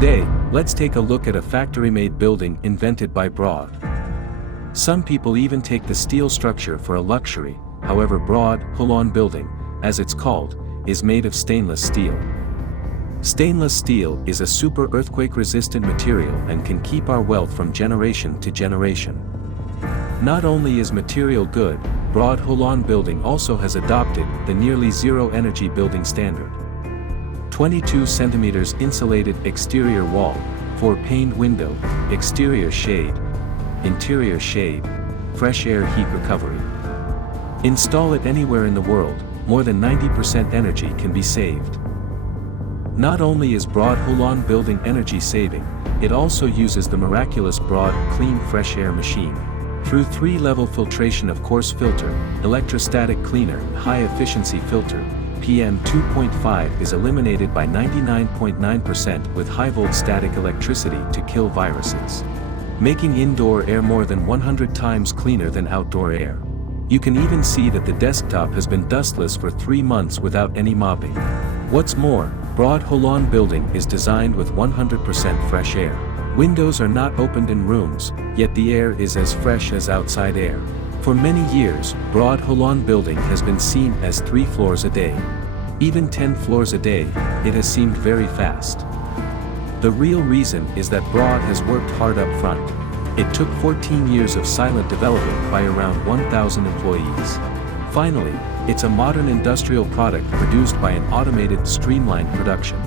Today, let's take a look at a factory-made building invented by Broad. Some people even take the steel structure for a luxury. However, Broad Holon building, as it's called, is made of stainless steel. Stainless steel is a super earthquake-resistant material and can keep our wealth from generation to generation. Not only is material good, Broad Holon building also has adopted the nearly zero energy building standard. 22 centimeters insulated exterior wall, 4-paned window, exterior shade, interior shade, fresh air heat recovery. Install it anywhere in the world, more than 90% energy can be saved. Not only is Broad Holon building energy saving, it also uses the miraculous Broad Clean Fresh Air machine. Through 3-level filtration of coarse filter, electrostatic cleaner and high-efficiency filter, PM 2.5 is eliminated by 99.9% with high-volt static electricity to kill viruses, making indoor air more than 100 times cleaner than outdoor air. You can even see that the desktop has been dustless for 3 months without any mopping. What's more, Broad Holon building is designed with 100% fresh air. Windows are not opened in rooms, yet the air is as fresh as outside air. For many years, Broad Holon building has been seen as 3 floors a day. Even 10 floors a day, it has seemed very fast. The real reason is that Broad has worked hard up front. It took 14 years of silent development by around 1,000 employees. Finally, it's a modern industrial product produced by an automated, streamlined production.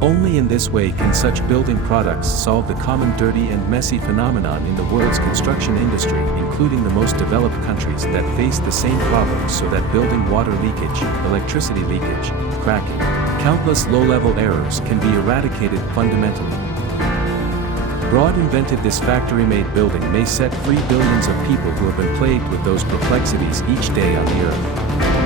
Only in this way can such building products solve the common dirty and messy phenomenon in the world's construction industry, including the most developed countries that face the same problems, so that building water leakage, electricity leakage, cracking, countless low-level errors can be eradicated fundamentally. Broad invented this factory-made building may set free billions of people who have been plagued with those perplexities each day on the earth.